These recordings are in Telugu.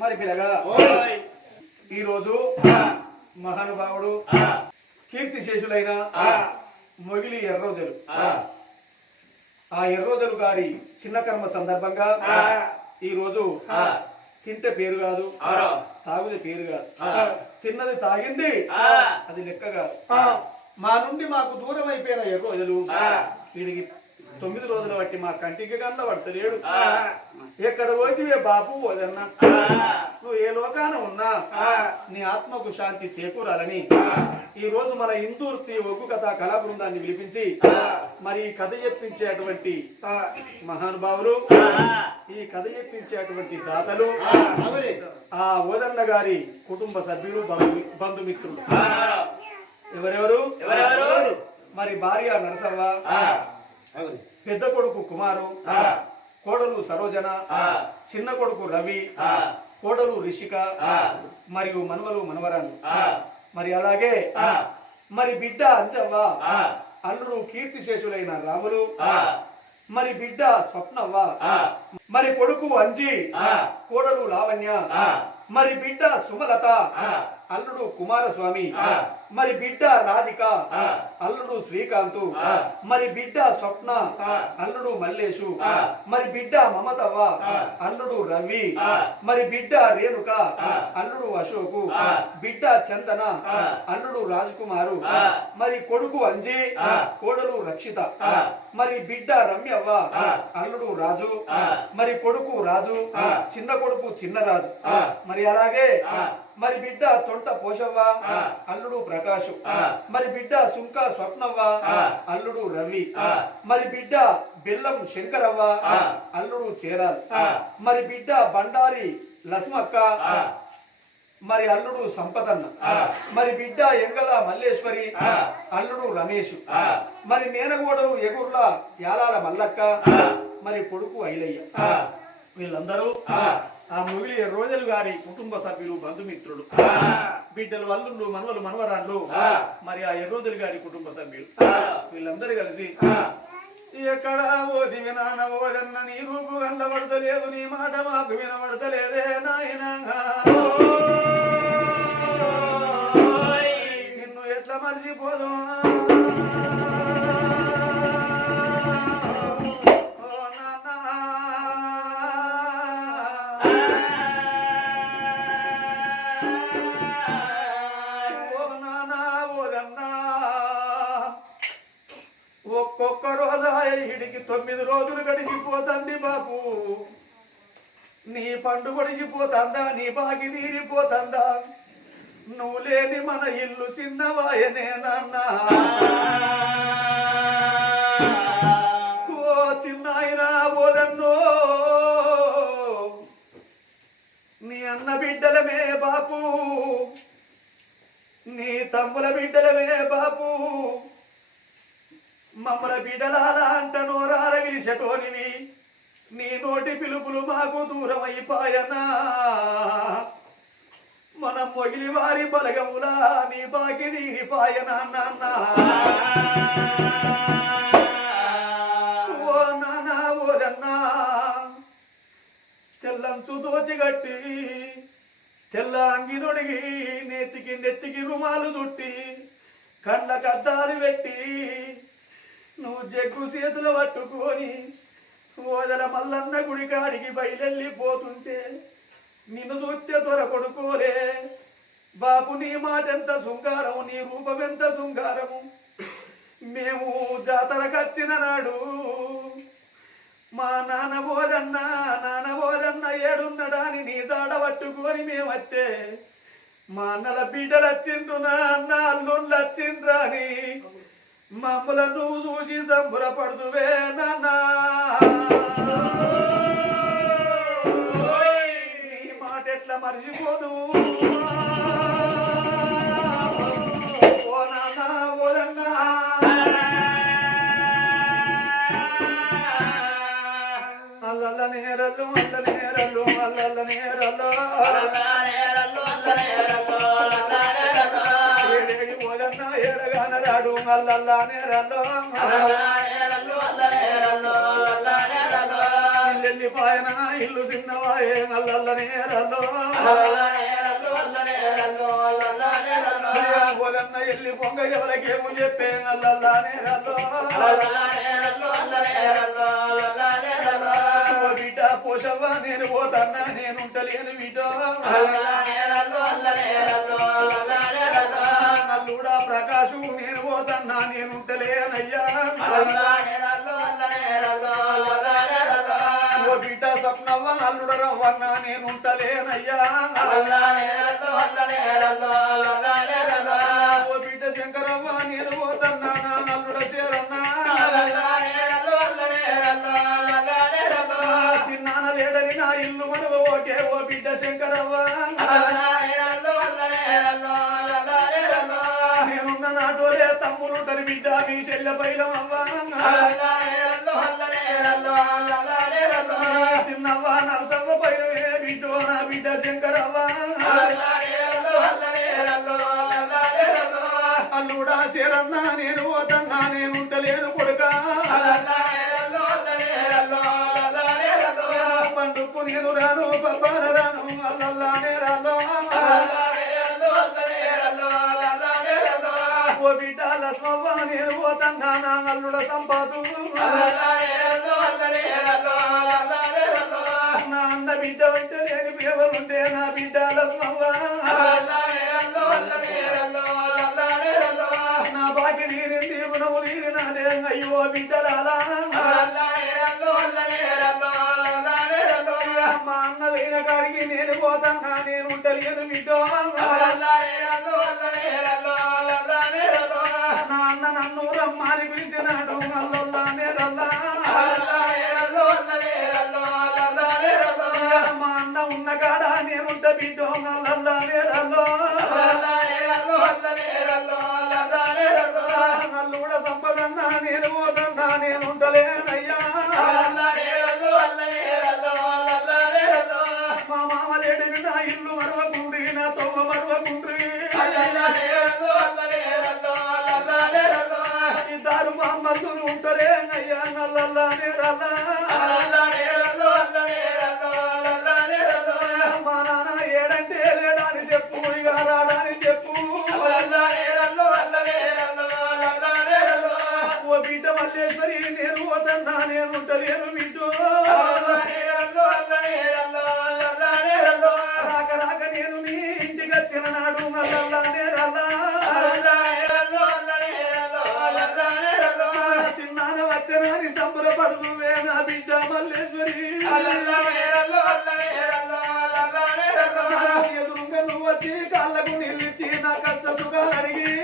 మరి పిల్లగా. ఈరోజు మహానుభావుడు కీర్తి శేషులైన మొగిలి ఎర్రోదెలు. ఆ. ఎర్రోదెలు గారి చిన్న కర్మ సందర్భంగా ఈ రోజు తింటే పేరు కాదు తాగుది పేరు కాదు. తిన్నది తాగింది అది లెక్క కాదు. మా నుండి మాకు దూరం అయిపోయిన ఎర్రోదెలు వీడికి తొమ్మిది రోజుల బట్టి మా కంటికి కన్న పడతలేడు. ఎక్కడ పోతివే బాపు వదన్నా. నువ్వు ఏ లోకాన ఉన్నా నీ ఆత్మకు శాంతి చేకూరాలని. ఈ రోజు మన ఇందూర్తి ఒగ్గు కథ కళా బృందాన్ని పిలిపించి మరి ఈ కథ చెప్పించేటువంటి మహానుభావులు ఈ కథ చెప్పించేటువంటి దాతలు ఆ. ఓదన్న గారి కుటుంబ సభ్యులు బంధు బంధుమిత్రులు. ఎవరెవరు? ఎవరెవరు? మరి భార్య నరసవ్వ పెద్ద కొడుకు కుమారు కోడలు సరోజన చిన్న కొడుకు రవి కోడలు రిషిక మరియు మనవలు మనవరాలు. మరి అలాగే మరి బిడ్డ అంజవ్వ అల్లుడు కీర్తిశేషులైన రాములు మరి బిడ్డ స్వప్నవ్వ మరి కొడుకు అంజి కోడలు లావణ్య మరి బిడ్డ సుమలత అల్లుడు కుమారస్వామి మరి బిడ్డ రాధిక అల్లుడు శ్రీకాంతు మరి బిడ్డ స్వప్న అల్లుడు మల్లేషు మరి బిడ్డ మమతవ్వ అల్లుడు రవి మరి బిడ్డ రేణుక అల్లుడు అశోకు బిడ్డ చందన అల్లుడు రాజకుమారు మరి కొడుకు అంజి కోడలు రక్షిత మరి బిడ్డ రమ్యవ్వ అల్లుడు రాజు మరి కొడుకు రాజు చిన్న కొడుకు చిన్నరాజు మరి అలాగే మరి బిడ్డ తొంట పోషవ్వ అల్లుడు ప్రకాశు. మరి బిడ్డ సుంక స్వప్నవ్వ? అల్లుడు రవి. మరి బిడ్డ బెల్లం శంకరవ్వ? అల్లుడు చేరాల్. మరి బిడ్డ బండారి లక్ష్మక్క? మరి అల్లుడు సంపదన్న. మరి బిడ్డ ఎంగల మల్లేశ్వరి? అల్లుడు రమేష్. మరి మేనగోడలు ఎగుర్ల యాలాల మల్లక్క? మరి కొడుకు ఐలయ్య. వీళ్ళందరూ ఆ. ముగిలి రోజులు గారి కుటుంబ సభ్యులు బంధుమిత్రులు. బిడ్డలు అల్లుళ్ళు మనవలు మనవరాళ్ళు మరి ఆ ఎర్రోదులు గారి కుటుంబ సభ్యులు వీళ్ళందరూ కలిసి ఎక్కడ ఓది వినాన ఓదన్న నీ రూపు కనబడతలేదు నీ మాట మాకు వినబడతలేదే నాయనా. నిన్ను ఎట్లా మర్చిపోదు? రోజా తొమ్మిది రోజులు గడిచిపోతుంది బాబు. నీ పండు గడిచిపోతుందా నీ బాగి తీరిపోతుందా నువ్వు లేని మన ఇల్లు చిన్నవాయనే నాన్న. ఓ చిన్నాయన ఓదన్నో. నీ అన్న బిడ్డలమే బాపు. నీ తమ్ముల బిడ్డలమే బాపు. మమ్మల బిడ్డలాల అంట నోరాల విరిచటోనివి నీ నోటి పిలుపులు మాకు దూరం అయిపోయనా మన మొగిలి వారి బలగములా నీ బాకి తీరిపాయనా నాన్న. ఓ నాన్న ఓదన్నా తెల్లంచు దోచి గట్టి తెల్ల అంగి తొడిగి నెత్తికి నెత్తికి రుమాలు చుట్టి కళ్ళ కద్దాలు పెట్టి నువ్వు జగ్గు చేతులు పట్టుకొని ఓదల మల్లన్న గుడి కాడికి బయలెళ్ళిపోతుంటే నిన్ను చూస్తే త్వర కొడుకోలే బాపు నీ మాట ఎంత శృంగారము నీ రూపం ఎంత శృంగారము? మేము జాతరకు వచ్చిన నాడు మా నాన్న బోధన్న నాన్న బోధన్న ఏడున్నడా అని నీ జాడ పట్టుకొని మేమత్తే మా అన్నల బిడ్డలు వచ్చిండ్రు నా అన్న అల్లుళ్ళు వచ్చిండ్రా అని మమ్మల నువ్వు చూసి సంబరపడుతువే నాన్నా. నీ మాట ఎట్లా మర్చిపోదు అల్లల్ల నేరల్లు అల్ల నేరల్లు అల్లల్ల నేరల్లు అల్లల్ల నేరల్లు వెళ్ళిపోయన ఇల్లు తిన్నవాయే అల్లల్లనే రల్లో గోలన్న ఎల్లి పొంగ ఎవరికేమో చెప్పే అల్లల్లానే రల్లో ఓ బిడ్డ పోషవ్వ నేను పోతన్నా నేనుంటలేను బిడ్డ. పోతన్నా నేనుంటలేనయ్యా బిడ్డ సప్నవ్వ అల్లుడ రవ్వన్న నేనుంటలేనయ్యా ఓ బిడ్డ శంకరవ్వ నేను పోతన్నా నా నల్లుడ చేరన్నా. చిన్నాన లేడని నా ఇల్లు మనవ ఓకే ఓ బిడ్డ శంకరవ్వ బిడ్డ మీ చెల్లె బైలమవ్వ చిన్నవ్వ నరసమ్మ బైలమే బిడ్డో నా బిడ్డ శంకరవ్వ. అల్లుడా చేరన్నా నేను పోతన్నా నేను ఉండలేను కొడుక. పండుకు నేను రాను పబ్బాన రాను అల్లల్లానే రాను. ఓ స్వభ నేను పోతన్నా నా అల్లుడ సంపాదు. నా అన్న బిడ్డ వెంట నేను పేవరుంటే నా బిడ్డాల స్వభ నా బాకి తీరింది గుణము తీరినదే అయ్యో బిడ్డలాలా మా అన్న వేయిన కాడికి నేను పోతన్నా నేను ఉంటలేను బిడ్డో నా అన్న నన్ను రమ్మాని పిలిచినాడు అల్లల్లానే రల్లా మా అన్న ఉన్న కాడ నేనుంట బిడ్డో నేను ఉంటలేను రాక రాక నేను మీ ఇంటికి వచ్చిన నాడు నల్లల్లానే రల్లా చిన్నాన వచ్చనాని సంబరపడుతువే నా బిడ్డ మల్లేశ్వరి ఎదురుగా నువ్వు వచ్చి కాళ్ళకు నిలిచి నా కష్ట సుఖాలు అడిగి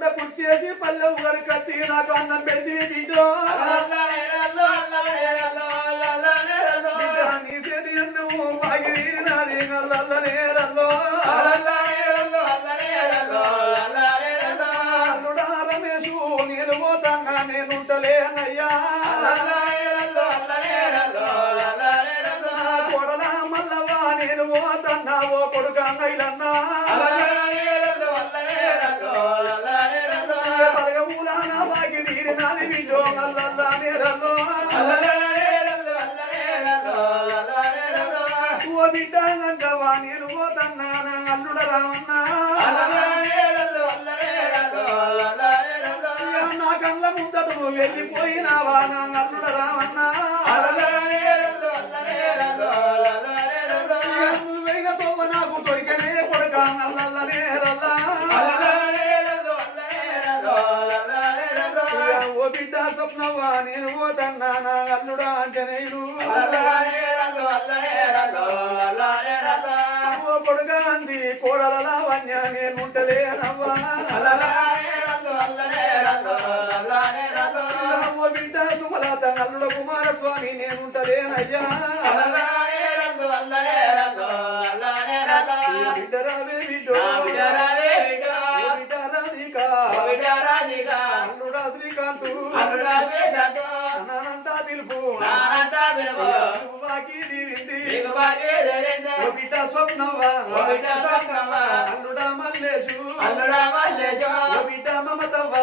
నాకు కూసుండ కుర్చేసి పల్లె కట్టి నాకు అన్నం పెట్టి బిడ్డ వెళ్ళిపోయినావా నా అల్లుడ రావన్నా నువ్వైన తోవ నాకు దొరికనే కొడుక నల్లల్లనే రల్లా ఓ బిడ్డ స్వప్నవ్వా నేను పోతన్నా నా అల్లుడ ఆంజనేయులు ఓ కొడుక అంది కోడల లావణ్య నేనుంటలేనవ్వా. బిడ్డ సుమలత అల్లుడ కుమారస్వామి నేనుంటలేనయ్యా. బిడ్డ. రావే బిడ్డో. అల్లుడా శ్రీకాంతు. అన్నానంటా పిలుపు. బిడ్డ స్వప్నవ్వా అల్లుడా మల్లేషు ఓ బిడ్డ మమతవ్వా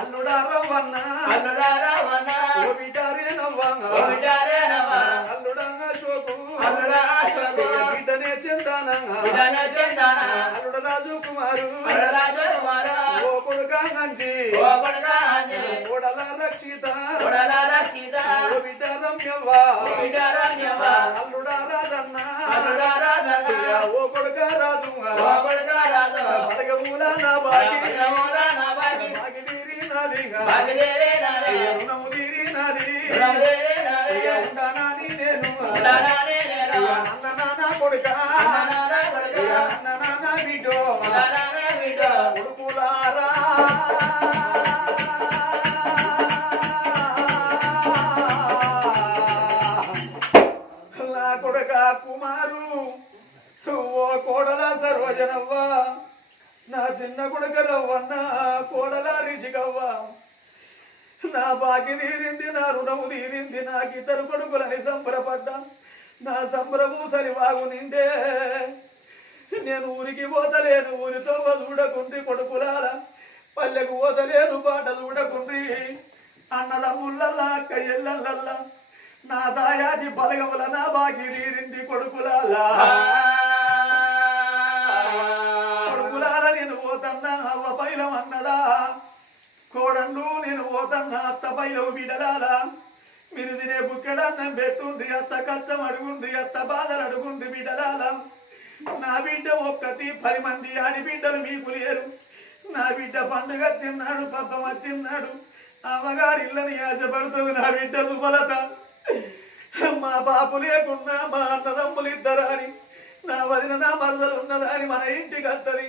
అల్లుడా రవ్వ రావన్న అల్లుడా రావణ ఓ బిడ్డారే నవ్వా. ఓడారే నవా అల్లుడంగా చోకు అల్లుడా అశోకు. బిడ్డనే చెందానా బిడ్డన చెందాన అల్లుడ రాజు కుమారు. అల్లురాజ కుమార. నా కొడుక కుమారు కోడల నా చిన్న కొడుకు రవ్వన్న కోడల రిషికవ్వ నా బాకి తీరింది నా రుణము తీరింది నాకు ఇద్దరు కొడుకులని సంబరపడ్డా. నా సంబరము సరివాగు నిండే. నేను ఊరికి పోతలేను ఊరితో చూడకుండ్రి కొడుకులాల పల్లెకు పోతలేను బాట చూడకుండ్రి. అన్నదమ్ముల్లల్లా అక్క ఎల్లల్లల్లా నా దాయాది బలగముల నా బాకి తీరింది కొడుకులాలా కొడుకులాల నేను పోతన్నా అవ్వ పైలం అన్నడా కోడళ్ళు నేను పోతన్నా అత్త బయలు బిడలాలా మీరు తినే బుక్కెడన్నం పెట్టుండ్రి అత్త కష్టం అడుగుండ్రి అత్త బాధలు అడుగుండ్రి బిడ్డలాలా నా బిడ్డ ఒక్కటి పది మంది ఆడి బిడ్డలు మీకు లేరు. నా బిడ్డ పండుగ వచ్చిన్నాడు పబ్బం వచ్చిన్నాడు. అమ్మగారి ఇళ్ళని ఆశపడుతుంది నా బిడ్డ సుబలత మా బాపు లేకున్నా మా అన్నదమ్ములు ఇద్దరని. నా వదిన నా మరదలు ఉన్నదని మన ఇంటికి వస్తుంది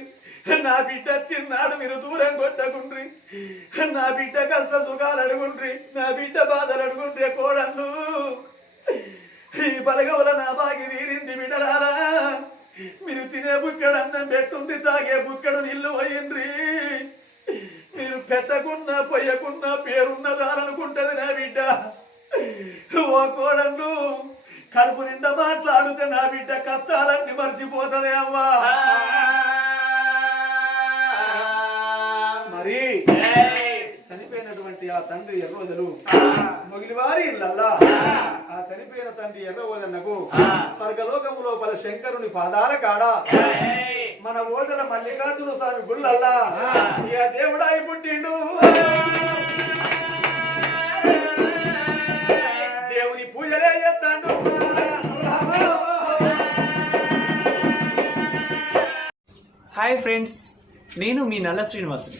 నా బిడ్డ చిన్నాడు మీరు దూరం కొట్టకుండ్రి. నా బిడ్డ కష్ట సుఖాలు అడుగుండ్రి. నా బిడ్డ బాధలు అడుగుండ్రి కోడళ్ళు. ఈ బలగవుల నా బాగి తీరింది బిడ్డరారా మీరు తినే బుక్కడు అన్నం పెట్టుంది తాగే బుక్కడు నిల్లు పోయిండ్రి. మీరు పెట్టకున్నా పొయ్యకున్నా పేరున్నదాలనుకుంటది నా బిడ్డ. ఓ కోడళ్ళు కడుపు నిండా మాట్లాడితే నా బిడ్డ కష్టాలన్నీ మర్చిపోతుంది అమ్మా ఆ తండ్రి ఎర్రోజలు. మొగిలివారి ఇళ్ళల్లా. ఆ. చనిపోయిన తండ్రి ఎర్రవదన్నకు స్వర్గలోకము లోపల శంకరుని పాదాల కాడ. మన ఓదల మల్లికార్జున స్వామి గుళ్ళల్లా. ఇక దేవుడాయి పుట్టిండు. దేవుని పూజలే చేస్తాడు. హాయ్ ఫ్రెండ్స్ నేను మీ నల్ల శ్రీనివాసుని.